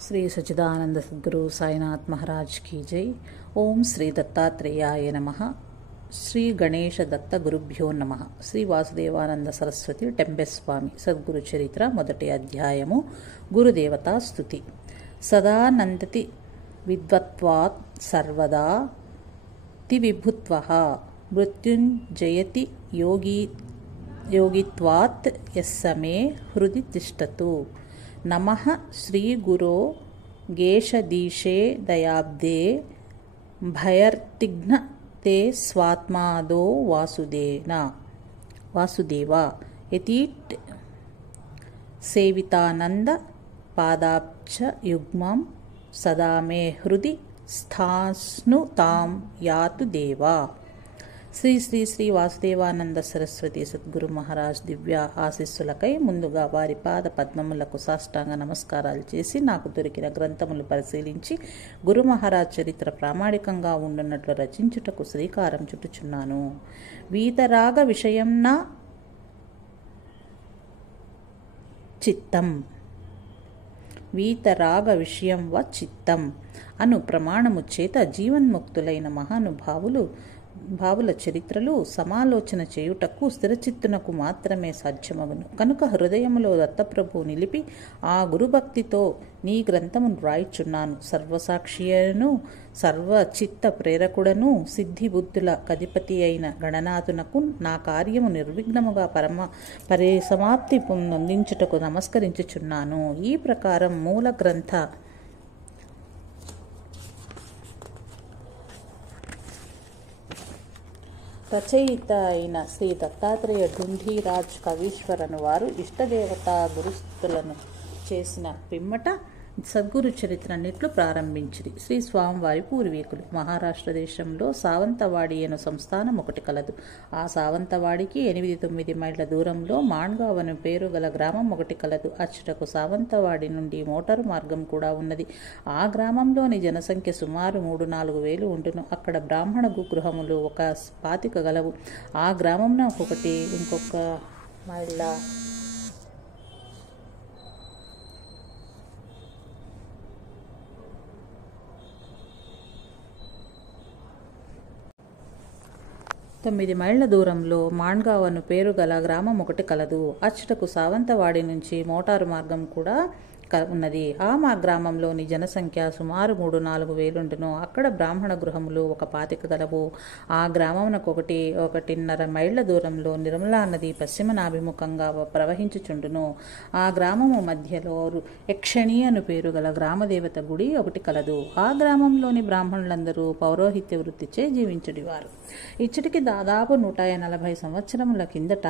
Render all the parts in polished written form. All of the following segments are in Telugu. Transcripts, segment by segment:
श्री सच्चिदानंद सद्गुरु साईनाथ महाराज की जय। ओम श्री दत्तात्रेयाय नमः। श्री गणेश दत्त गुरुभ्यो नमः। श्री वासुदेवानंद सरस्वती टेंबेस्वामी सद्गुरु चरित्र मोदटि अध्यायमु गुरुदेवता स्तुति। सदा नंदति विद्वत्वात् सर्वदा तिविभुत्वः मृत्युंजयति योगित्वात् यस्समे हृदि तिष्ठतु। नमः श्री गुरो गेशदीशे दयाब्दे भयर्तिघ्न ते स्वात्मादो वासुदेवा यतीट सेवितानंद पादाब्ज युग्मं सदा मे हृदि स्थास्नुतां यातु देवा। శ్రీ శ్రీ శ్రీ వాసుదేవానంద సరస్వతి సద్గురు మహారాజ్ దివ్య ఆశీస్సులకై ముందుగా వారి పాద పద్మములకు సాష్టాంగ నమస్కారాలు చేసి నాకు దొరికిన గ్రంథములు పరిశీలించి గురు మహారాజ్ చరిత్ర ప్రామాణికంగా ఉండున్నట్లు రచించుటకు శ్రీకారం చుట్టుచున్నాను. వీతరాగ విషయం నా చిత్తం వీతరాగ విషయం వ చిత్తం అను ప్రమాణము చేత జీవన్ముక్తులైన భావుల చరిత్రలు సమాలోచన చేయుటకు స్థిరచిత్తునకు మాత్రమే సాధ్యమగును. కనుక హృదయములో దత్తప్రభు నిలిపి ఆ గురుభక్తితో నీ గ్రంథమును రాయిచున్నాను. సర్వసాక్షియను సర్వచిత్త ప్రేరకుడను సిద్ధిబుద్ధుల కధిపతి అయిన గణనాథునకు నా కార్యము నిర్విఘ్నముగా పరిసమాప్తి పొందించుటకు నమస్కరించుచున్నాను. ఈ ప్రకారం మూల గ్రంథ రచయిత అయిన శ్రీ దత్తాత్రేయ ఢుంఢీరాజ్ కవీశ్వరను వారు ఇష్టదేవతా గురుస్థులను చేసిన పిమ్మట సద్గురు చరిత్రన్నిట్లు ప్రారంభించిరి. శ్రీ స్వామివారి పూర్వీకులు మహారాష్ట్ర దేశంలో సావంతవాడి అను సంస్థానం ఒకటి కలదు. ఆ సావంతవాడికి 8-9 మైళ్ళ దూరంలో మాణ్గావ్ అను పేరు గల గ్రామం ఒకటి కలదు. అచ్చటకు సావంతవాడి నుండి మోటారు మార్గం కూడా ఉన్నది. ఆ గ్రామంలోని జనసంఖ్య సుమారు 3-4 వేలు ఉండును. అక్కడ బ్రాహ్మణ గృహములు 25 గలవు. ఆ గ్రామంలో ఒకటి ఇంకొక మైళ్ళ 9 మైళ్ళ దూరంలో మాణ్గావ్ అను పేరు గల గ్రామం ఒకటి కలదు. అచ్చటకు సావంతవాడి నుంచి మోటారు మార్గం కూడా ఉన్నది. మా గ్రామంలోని జనసంఖ్య సుమారు 3-4 వేలుండును. అక్కడ బ్రాహ్మణ గృహములు 25 గలవు. ఆ గ్రామమునకు 1.5 మైళ్ళ దూరంలో నిర్మలా నది పశ్చిమనాభిముఖంగా ప్రవహించుచుండును. ఆ గ్రామము మధ్యలో యక్షిణి అను పేరు గల గ్రామదేవత గుడి ఒకటి కలదు. ఆ గ్రామంలోని బ్రాహ్మణులందరూ పౌరోహిత్య వృత్తిచే జీవించుడివారు. ఇచ్చటికి దాదాపు 140 సంవత్సరముల కిందట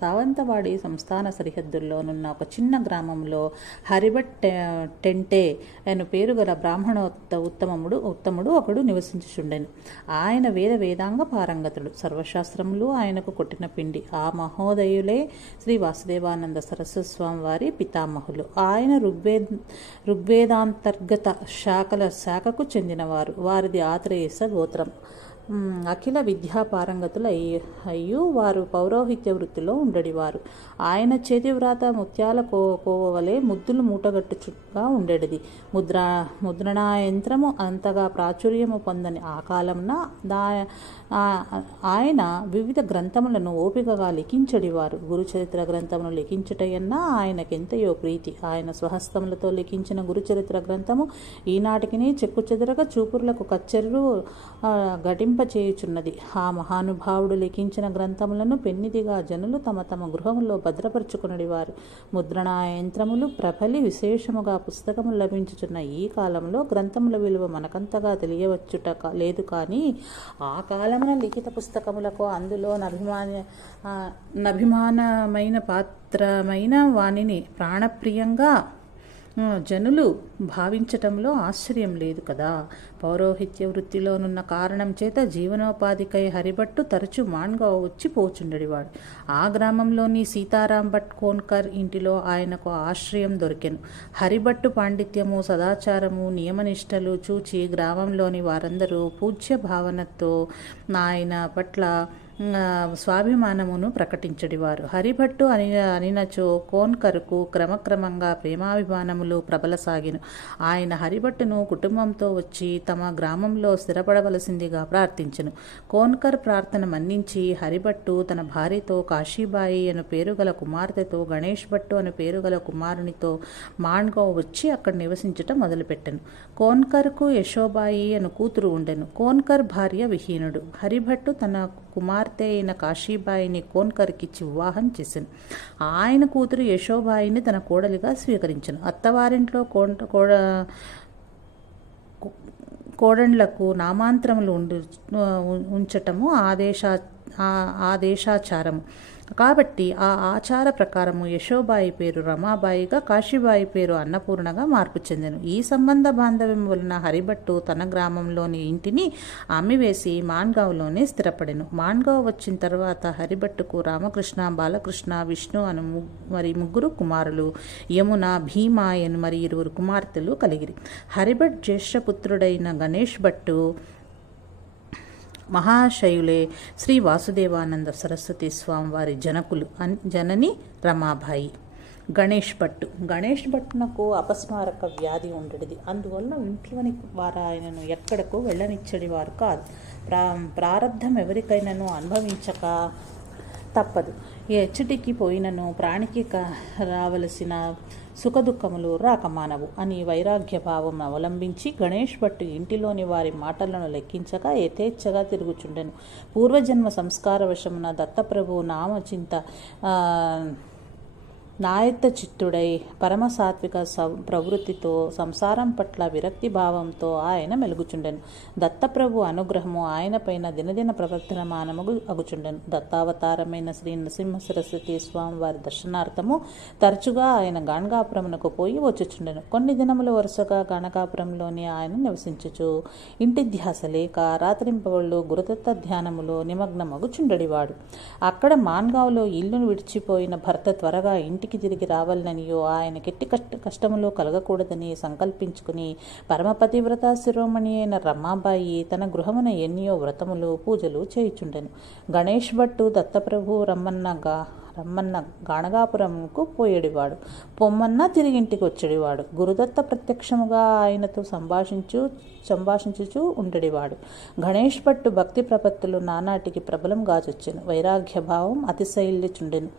సావంతవాడి సంస్థాన సరిహద్దుల్లోనున్న ఒక చిన్న గ్రామంలో హరిభట్ టెంటే అను పేరు గల ఉత్తముడు ఒకడు నివసించుచుండెను. ఆయన వేదాంగ పారంగతుడు. సర్వశాస్త్రములు ఆయనకు కొట్టిన పిండి. ఆ మహోదయులే శ్రీ వాసుదేవానంద సరస్వతి స్వామి వారి పితామహులు. ఆయన ఋగ్వేదాంతర్గత శాఖకు చెందినవారు. వారిది ఆత్రేయస గోత్రం. అఖిల విద్యా పారంగతులు అయ్యూ వారు పౌరోహిత్య వృత్తిలో ఉండేవారు. ఆయన చేతి వ్రాత ముత్యాల కోవలే ముద్దులు మూటగట్టుగా ఉండేది. ముద్రణా యంత్రము అంతగా ప్రాచుర్యము పొందని ఆ కాలంన ఆయన వివిధ గ్రంథములను ఓపికగా లిఖించడివారు. గురుచరిత్ర గ్రంథమును లిఖించుటయన్నా ఆయనకెంతయో ప్రీతి. ఆయన స్వహస్తములతో లిఖించిన గురుచరిత్ర గ్రంథము ఈనాటికి చెక్కు చెదరగా చూపురులకు కచ్చెర్రు గటింపచేయుచున్నది. ఆ మహానుభావుడు లిఖించిన గ్రంథములను పెన్నిదిగా జనులు తమ తమ గృహములో భద్రపరుచుకునేవారు. ముద్రణా యంత్రములు ప్రబలి విశేషముగా పుస్తకములు లభించుచున్న ఈ కాలంలో గ్రంథముల విలువ మనకంతగా తెలియవచ్చుట లేదు. కానీ ఆ కాలమున లిఖిత పుస్తకములకు అందులో నభిమానమైన పాత్రమైన వానిని ప్రాణప్రియంగా జనులు భావించటంలో ఆశ్చర్యం లేదు కదా. పౌరోహిత్య వృత్తిలోనున్న కారణం చేత జీవనోపాధికై హరిభట్టు తరచు మాణ్గావ్ వచ్చి పోచుండేవాడు. ఆ గ్రామంలోని సీతారాం భట్ కోన్కర్ ఇంటిలో ఆయనకు ఆశ్రయం దొరికెను. హరిభట్టు పాండిత్యము, సదాచారము, నియమనిష్టలు చూచి గ్రామంలోని వారందరూ పూజ్య భావనతో ఆయన పట్ల స్వాభిమానమును ప్రకటించడివారు. హరిభట్టు అనినచో కోన్కర్కు క్రమక్రమంగా ప్రేమాభిమానములు ప్రబలసాగిను. ఆయన హరిభట్టును కుటుంబంతో వచ్చి తమ గ్రామంలో స్థిరపడవలసిందిగా ప్రార్థించెను. కోన్కర్ ప్రార్థన మన్నించి హరిభట్టు తన భార్యతో కాశీబాయి అను పేరుగల కుమార్తెతో గణేష్ భట్టు అను పేరుగల కుమారునితో మాండ్గావ్ వచ్చి అక్కడ నివసించుట మొదలుపెట్టెను. కోన్కర్కు యశోబాయి అను కూతురు ఉండెను. కోన్కర్ భార్య విహీనుడు. హరిభట్టు తన కుమార్తె అయిన కాశీబాయిని కోన్కర్కిచ్చి వివాహం చేశాను. ఆయన కూతురు యశోబాయిని తన కోడలిగా స్వీకరించను. అత్తవారింట్లో కోడండ్లకు నామాంతరములు ఉంచటము ఆదేశాచారము. కాబట్టి ఆ ఆచార ప్రకారము యశోబాయి పేరు రమాబాయిగా, కాశీబాయి పేరు అన్నపూర్ణగా మార్పు చెందెను. ఈ సంబంధ బాంధవ్యం వలన హరిభట్టు తన గ్రామంలోని ఇంటిని అమ్మివేసి మాన్గావ్లోనే స్థిరపడెను. మాన్గావ్ వచ్చిన తర్వాత హరిభట్టుకు రామకృష్ణ, బాలకృష్ణ, విష్ణు అను ముగ్గురు కుమారులు, యమున, భీమా అను మరి 2 కుమార్తెలు కలిగిరి. హరిభట్ జ్యేష్ఠపుత్రుడైన గణేష్ భట్టు మహాశయులే శ్రీ వాసుదేవానంద సరస్వతి స్వామి వారి జనని రమాబాయి. గణేష్ భట్టునకు అపస్మారక వ్యాధి ఉండేది. అందువల్ల ఇంట్లోని వారు ఆయనను ఎక్కడకు వెళ్ళనిచ్చడి వారు కాదు. ప్రారబ్ధం ఎవరికైనాను అనుభవించక తప్పదు. ఎచ్చటికి పోయినను ప్రాణికి రావలసిన సుఖదుఖములు రాకమానవు అని వైరాగ్య భావం అవలంబించి గణేష్ భట్టు ఇంటిలోని వారి మాటలను లెక్కించక యథేచ్ఛగా తిరుగుచుండెను. పూర్వజన్మ సంస్కారవశమున దత్తప్రభు నామచింత నాయత్త చిత్తుడై పరమసాత్విక ప్రవృత్తితో సంసారం పట్ల విరక్తి భావంతో ఆయన మెలుగుచుండెను. దత్తప్రభు అనుగ్రహము ఆయన పైన దినదిన ప్రవర్తనమానము అగుచుండెను. దత్తావతారమైన శ్రీ నరసింహ సరస్వతి స్వామి వారి దర్శనార్థము తరచుగా ఆయన గాణగాపురమునకు పోయి వచ్చుచుండెను. కొన్ని దినముల వరుసగా గాణగాపురంలోని ఆయన నివసించుచు ఇంటి ధ్యాస లేక రాత్రింపవళ్ళు గురుదత్త ధ్యానములో నిమగ్నమగుచుండెడివాడు. అక్కడ మాన్గావ్లో ఇల్లును విడిచిపోయిన భర్త త్వరగా ఇంటికి తిరిగి రావాలనియో ఆయన కెట్టి కష్టములు కలగకూడదని సంకల్పించుకుని పరమపతివ్రత శిరోమణి అయిన రమాబాయి తన గృహమున ఎన్నో వ్రతములు పూజలు చేయుచుండెను. గణేష్ భట్టు దత్తప్రభు రమ్మన్న గాణగాపురంకు పోయేడివాడు. పొమ్మన్నా తిరిగింటికి వచ్చేడివాడు. గురుదత్త ప్రత్యక్షముగా ఆయనతో సంభాషించుచూ ఉండేవాడు. గణేష్ భట్టు భక్తి ప్రపత్తులు నానాటికి ప్రబలం గాచొచ్చెను. వైరాగ్య భావం అతిశైల్యుచుండెను.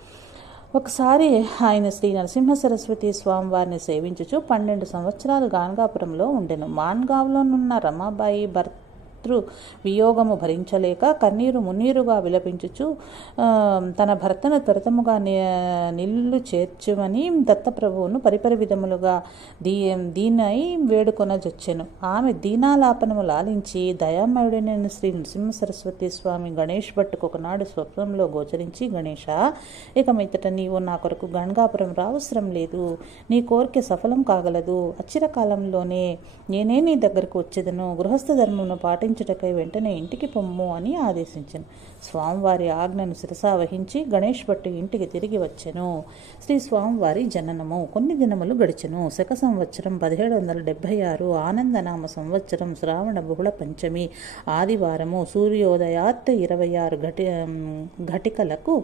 ఒకసారి ఆయన శ్రీ నరసింహ సరస్వతి స్వామి వారిని సేవించుచు 12 సంవత్సరాలు గాణగాపురంలో ఉండెను. మాన్గావ్లోనున్న రమాబాయి వియోగము భరించలేక కన్నీరు మున్నీరుగా విలపించుచు తన భర్తను త్వరితముగా నిల్లు చేర్చుమని దత్తప్రభువును పరిపరి విధములుగా దీనై వేడుకొనజొచ్చెను. ఆమె దీనాలాపనము లాలించి దయామయుడైన శ్రీ నరసింహ సరస్వతి స్వామి గణేష్ భట్టుకు ఒకనాడు స్వప్నంలో గోచరించి, గణేష, ఇక మీదట నీవు నా కొరకు గణగాపురం రావసరం లేదు. నీ కోరిక సఫలం కాగలదు. అచిర కాలంలోనే నేనే నీ దగ్గరకు వచ్చేదను. గృహస్థ ధర్మమును పాటించుటకై వెంటనే ఇంటికి పొమ్ము అని ఆదేశించెను. స్వామివారి ఆజ్ఞను శిరసా వహించి గణేష్ భట్టు ఇంటికి తిరిగి వచ్చెను. శ్రీ స్వామివారి జననము కొన్ని దినములు గడిచెను. శక సంవత్సరం 1776 ఆనందనామ సంవత్సరం శ్రావణ బహుళ పంచమి ఆదివారము సూర్యోదయాత్ 26 ఘటికలకు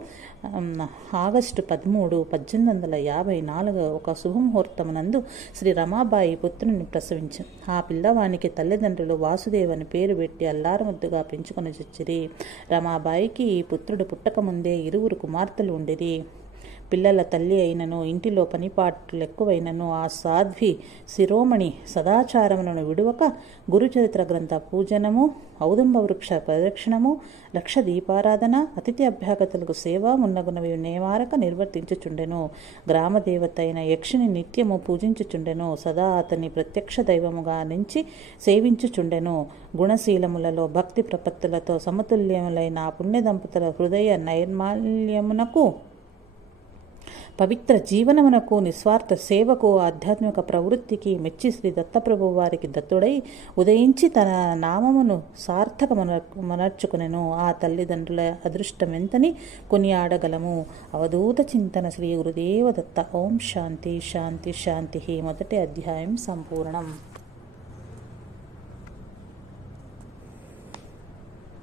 ఆగస్టు 13, 1854 ఒక శుభముహూర్తమునందు శ్రీ రమాబాయి పుత్రుని ప్రసవించింది. ఆ పిల్లవానికి తల్లిదండ్రులు వాసుదేవని పేరు పెట్టి అల్లారముద్దుగా పెంచుకొని చచ్చిరి. రమాబాయికి ఈ పుత్రుడు పుట్టకముందే 2 కుమార్తెలు ఉండిరి. పిల్లల తల్లి అయినను ఇంటిలో పనిపాట్లు ఎక్కువైనను ఆ సాధ్వి శిరోమణి సదాచారములను విడువక గురుచరిత్ర గ్రంథ పూజనము, ఔదంబ వృక్ష ప్రదక్షిణము, లక్ష దీపారాధన, అతిథి అభ్యాగతులకు సేవ మున్నగునవి నేమారక నిర్వర్తించుచుండెను. గ్రామదేవత అయిన యక్షిని నిత్యము పూజించుచుండెను. సదా అతని ప్రత్యక్ష దైవముగా నుంచి సేవించుచుండెను. గుణశీలములలో భక్తి ప్రపత్తులతో సమతుల్యములైన ఆ పుణ్య దంపతుల హృదయ నైర్మాల్యమునకు, పవిత్ర జీవనమునకు, నిస్వార్థ సేవకు, ఆధ్యాత్మిక ప్రవృత్తికి మెచ్చి శ్రీ దత్తప్రభు వారికి దత్తుడై ఉదయించి తన నామమును సార్థకమనర్చుకునెను. ఆ తల్లిదండ్రుల అదృష్టమెంతని కొనియాడగలము. అవధూత చింతన శ్రీ గురుదేవ దత్త. ఓం శాంతి శాంతి శాంతి. మొదటి అధ్యాయం సంపూర్ణం.